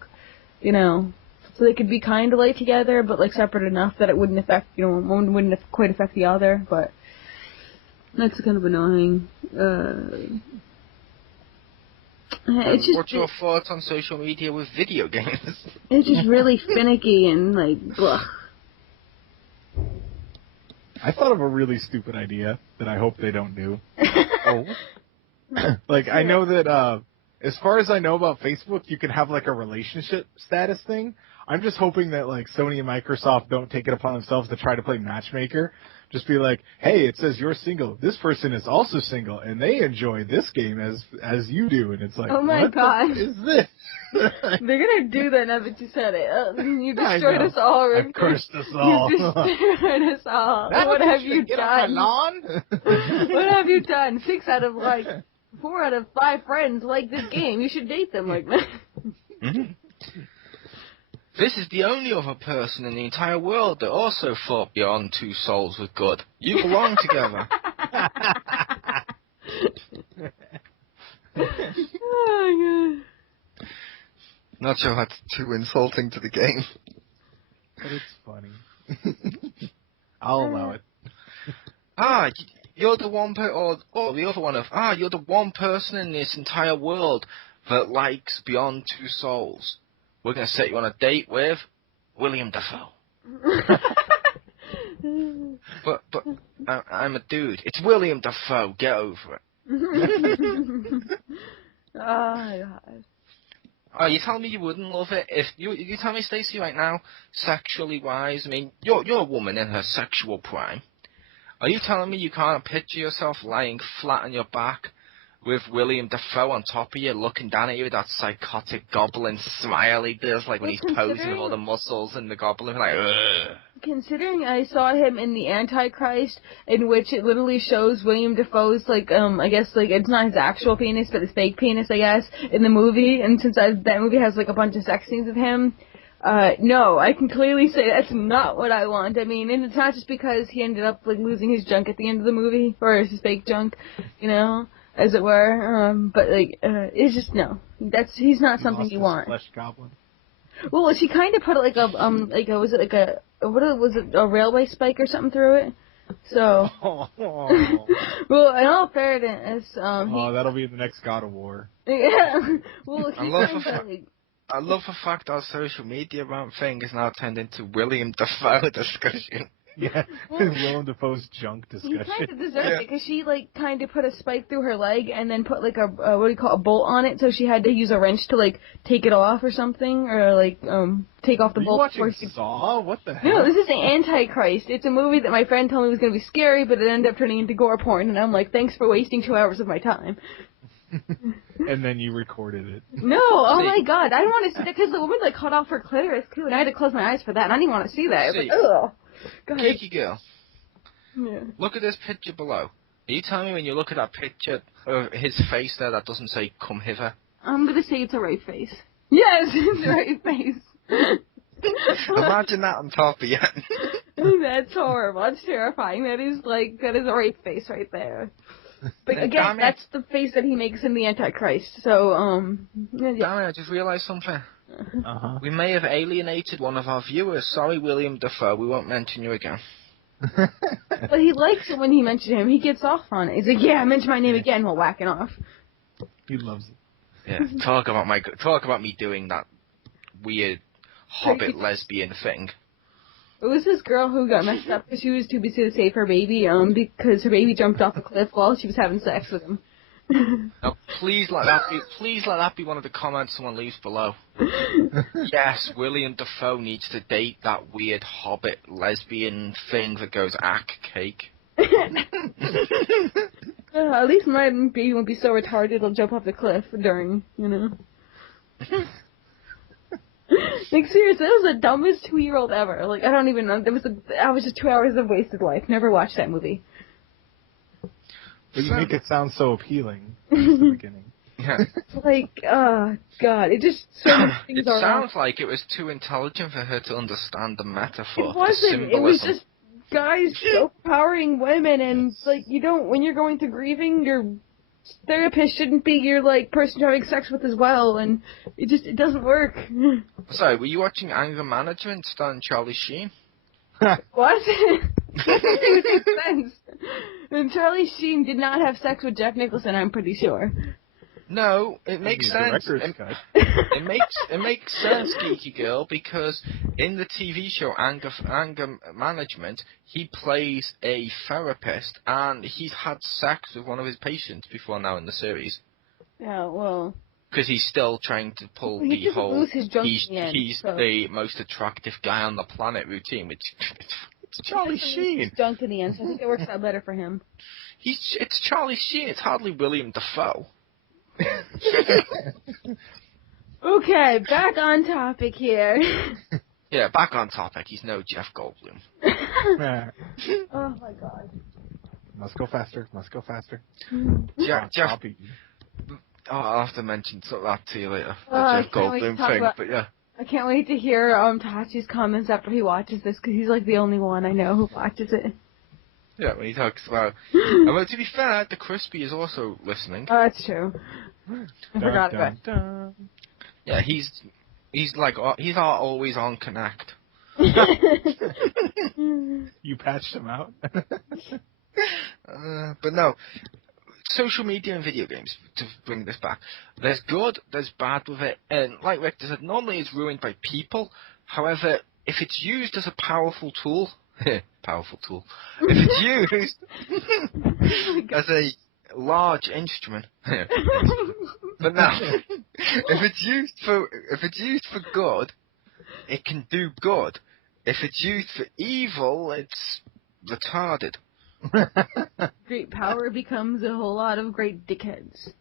So they could be kind of, like, together, but, like, separate enough that it wouldn't affect, one wouldn't quite affect the other, but that's kind of annoying. What's your thoughts on social media with video games? It's just really finicky and, like, blah. I thought of a really stupid idea that I hope they don't do. Like, I know that as far as I know about Facebook, you can have like a relationship status thing. I'm just hoping that like Sony and Microsoft don't take it upon themselves to try to play matchmaker. Just be like, hey, it says you're single. This person is also single, and they enjoy this game as you do. And it's like, Oh my what God. the is this? They're gonna do that now that you said it. You destroyed us all, Rick. I've cursed us all. You destroyed us all. What have you Get on my done? lawn? What have you done? 4 out of 5 friends like this game. You should date them like that. This is the only other person in the entire world that also fought beyond two souls with good. You belong together. Oh, God. Not sure that's too insulting to the game. But it's funny. I'll allow it. You're the one or the other one of, you're the one person in this entire world that likes Beyond Two Souls. We're going to set you on a date with William Dafoe. but I'm a dude. It's William Dafoe. Get over it. Oh, God. Oh, you telling me you wouldn't love it if you tell me, Stacey, right now, sexually wise? I mean, you're a woman in her sexual prime. Are you telling me you can't picture yourself lying flat on your back with William Dafoe on top of you, looking down at you with that psychotic goblin smile he does, like when he's posing with all the muscles and the goblin, like, ugh. Considering I saw him in the Antichrist, in which it literally shows William Dafoe's, like, I guess, like, it's not his actual penis, but his fake penis, I guess, in the movie, and since that movie has, like, a bunch of sex scenes of him, no, I can clearly say that's not what I want. I mean, and it's not just because he ended up, like, losing his junk at the end of the movie, or his fake junk, you know, as it were, but, like, it's just, no. He's not something you want. Flesh goblin. Well, she kind of put, was it a railway spike or something through it? So, well, in all fairness, that'll be the next God of War. Yeah, well, I love the fact our social media thing is now turned into William Dafoe discussion. Yeah, Willem Dafoe's junk discussion. He kind of deserved it, because she, like, kind of put a spike through her leg and then put, like, a bolt on it, so she had to use a wrench to, like, take it off or something, or, like, take off the bolt before she... Saw? What the hell? No, this is the Antichrist. It's a movie that my friend told me was going to be scary, but it ended up turning into gore porn, and I'm like, thanks for wasting 2 hours of my time. And then you recorded it. No, oh my God, I don't want to see that, because the woman, like, cut off her clitoris, too, and I had to close my eyes for that, and I didn't want to see that. I was like, ugh. Geeky girl. Yeah. Look at this picture below. Are you telling me when you look at that picture of his face there, that doesn't say "come hither"? I'm gonna say it's a right face. Yes, it's a right face. Imagine that on top of you. That's horrible. That's terrifying. That is a right face right there. But again, that's the face that he makes in the Antichrist. So, yeah. Damn it, I just realised something. Uh-huh. We may have alienated one of our viewers. Sorry, William Dafoe. We won't mention you again. But he likes it when he mentions him. He gets off on it. He's like, yeah, mention my name again while whacking off. He loves it. Yeah, talk about me doing that weird hobbit lesbian thing. It was this girl who got messed up because she was too busy to save her baby, because her baby jumped off a cliff while she was having sex with him. Now, please let that be one of the comments someone leaves below. Yes, William Dafoe needs to date that weird hobbit lesbian thing that goes ack cake. At least my baby won't be so retarded it'll jump off the cliff during, you know. Like, seriously, that was the dumbest 2-year-old ever. Like, I don't even know. That was just 2 hours of wasted life. Never watched that movie. But you make it sound so appealing at the beginning. Yeah. Like, oh, God. It just, so many things It are sounds like it was too intelligent for her to understand the metaphor. It wasn't. The symbolism. It was just guys overpowering women, and, like, you don't, when you're going through grieving, your therapist shouldn't be your, like, person you're having sex with as well, and it doesn't work. Sorry, were you watching Anger Management starring Charlie Sheen? What? It makes sense. And Charlie Sheen did not have sex with Jack Nicholson, I'm pretty sure. No, it makes sense. It makes sense, Geeky Girl, because in the TV show Anger Management, he plays a therapist, and he's had sex with one of his patients before now in the series. Yeah, well... because he's still trying to pull He the doesn't whole lose his junk he's in the end, so. the most attractive guy on the planet routine, which It's Charlie He Sheen. loses his junk in the end, so I think it works out better for him. it's Charlie Sheen. It's hardly William Dafoe. Okay, back on topic here. Yeah, back on topic. He's no Jeff Goldblum. Oh my god. Must go faster. Must go faster. Jeff, Copy. I'll have to mention that to you later. The I Jeff can't wait to Goldblum talk thing, about- but yeah. I can't wait to hear Tachi's comments after he watches this, because he's like the only one I know who watches it. Yeah, when he talks about... Well, to be fair, the Crispy is also listening. Oh, that's true. I forgot about it. Dun. Yeah, he's like, he's our always on connect. You patched him out. But no, social media and video games, to bring this back, there's good, there's bad with it, and like Richter said, normally it's ruined by people. However, if it's used as a powerful tool, if it's used as a large instrument, but no, if it's used for good, it can do good. If it's used for evil, it's retarded. Great power becomes a whole lot of great dickheads.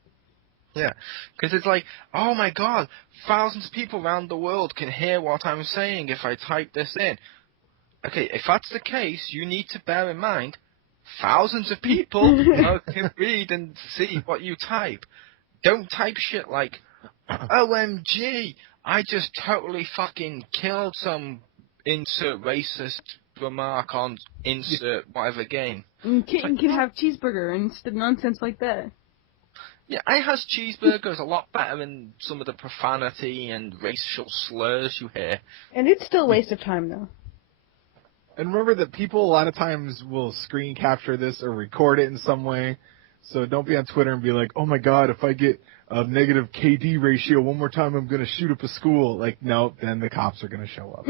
Yeah, because it's like, oh my god, thousands of people around the world can hear what I'm saying if I type this in. Okay, if that's the case, you need to bear in mind, thousands of people can read and see what you type. Don't type shit like, OMG, I just totally fucking killed some insert racist remark on insert whatever game. You can have cheeseburger and nonsense like that. Yeah, I has cheeseburgers a lot better than some of the profanity and racial slurs you hear. And it's still a waste of time, though. And remember that people a lot of times will screen capture this or record it in some way. So don't be on Twitter and be like, oh my god, if I get a negative KD ratio one more time, I'm going to shoot up a school. Like, no, then the cops are going to show up.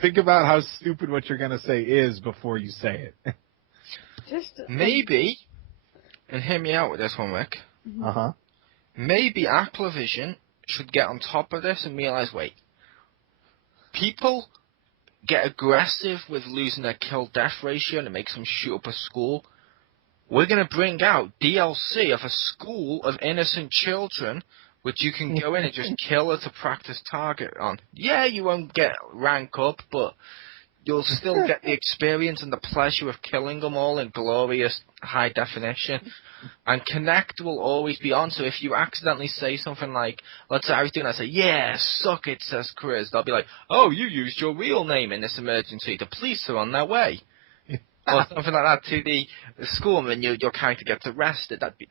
Think about how stupid what you're going to say is before you say it. Maybe, and hear me out with this one, Rick. Uh-huh. Maybe Activision should get on top of this and realize, wait, people get aggressive with losing their kill-death ratio and it makes them shoot up a school. We're going to bring out DLC of a school of innocent children, which you can go in and just kill as a practice target on. Yeah, you won't get rank up, but you'll still get the experience and the pleasure of killing them all in glorious high definition. And Connect will always be on, so if you accidentally say something like, let's say I was doing that, I say, yeah, suck it, says Chris. They'll be like, oh, you used your real name in this emergency. The police are on their way. Or something like that to the school, and your character gets arrested. That'd be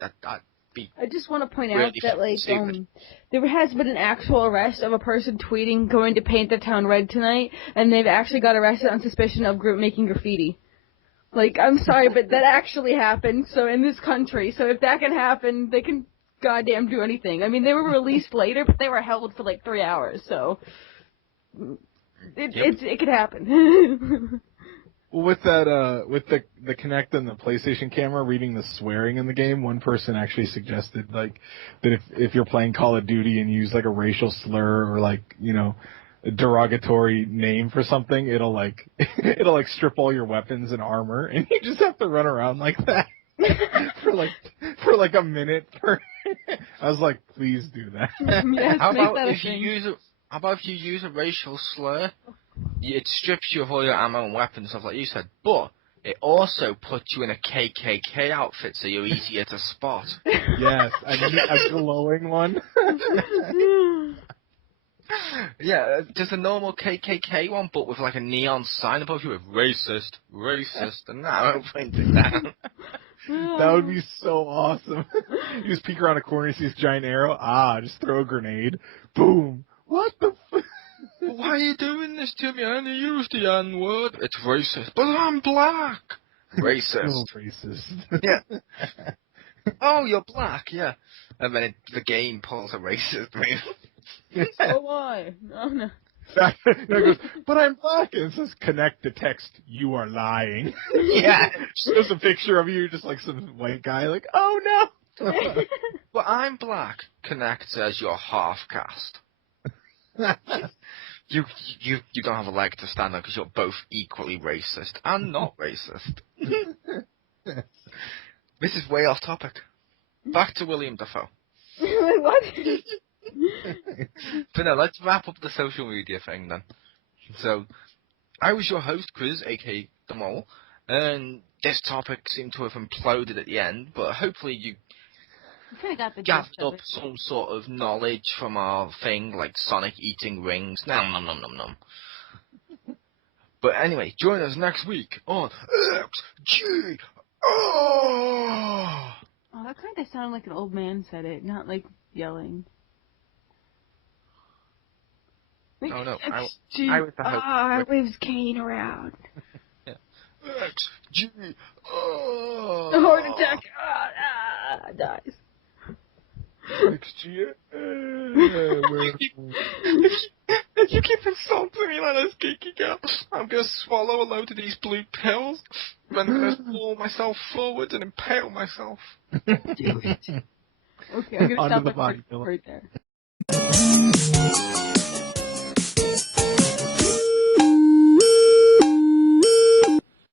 I just want to point really out that, like, stupid. there has been an actual arrest of a person tweeting going to paint the town red tonight, and they've actually got arrested on suspicion of making graffiti. Like, I'm sorry, but that actually happened, so in this country, so if that can happen, they can goddamn do anything. I mean, they were released later, but they were held for, like, 3 hours, so it could happen. Well, with that, with the Kinect and the PlayStation camera reading the swearing in the game, one person actually suggested like that if you're playing Call of Duty and you use like a racial slur or like a derogatory name for something, it'll strip all your weapons and armor, and you just have to run around like that for like a minute. I was like, please do that. Yes, How make about that a if thing. you use a racial slur? It strips you of all your ammo and weapons and stuff like you said, but it also puts you in a KKK outfit so you're easier to spot. Yes, a glowing one. Yeah, just a normal KKK one, but with like a neon sign above you with racist, and now pointing down. That would be so awesome. You just peek around a corner, you see this giant arrow. Just throw a grenade. Boom. What the f- Why are you doing this to me? I only used the N-word. It's racist. But I'm black. Racist. Oh, racist. Yeah. Oh, you're black, yeah. And then the game pulls a racist move. Oh, why? Oh, no. It goes, but I'm black. And it says, connect to text, you are lying. Yeah. Shows a picture of you, just like some white guy, like, oh no. But I'm black connects as your half caste. You don't have a leg to stand on because you're both equally racist and not racist. This is way off topic. Back to William Dafoe. What? But no, let's wrap up the social media thing then. So, I was your host, Chris, aka The Mole, and this topic seemed to have imploded at the end, but hopefully you kind of got the gathered gist of up it. some sort of knowledge from our thing, like Sonic eating rings. Nom nom nom nom nom. But anyway, join us next week on XGR! Oh, that kind of sounded like an old man said it, not like yelling. Oh no, I was the host. XGR waves Kane around. Yeah. XGR! The heart attack. Dies. XGR. If you keep insulting me like this, geeky girl, I'm gonna swallow a load of these blue pills, then I'm gonna fall myself forward and impale myself. Okay, I'm gonna Onto stop the the body recording right there.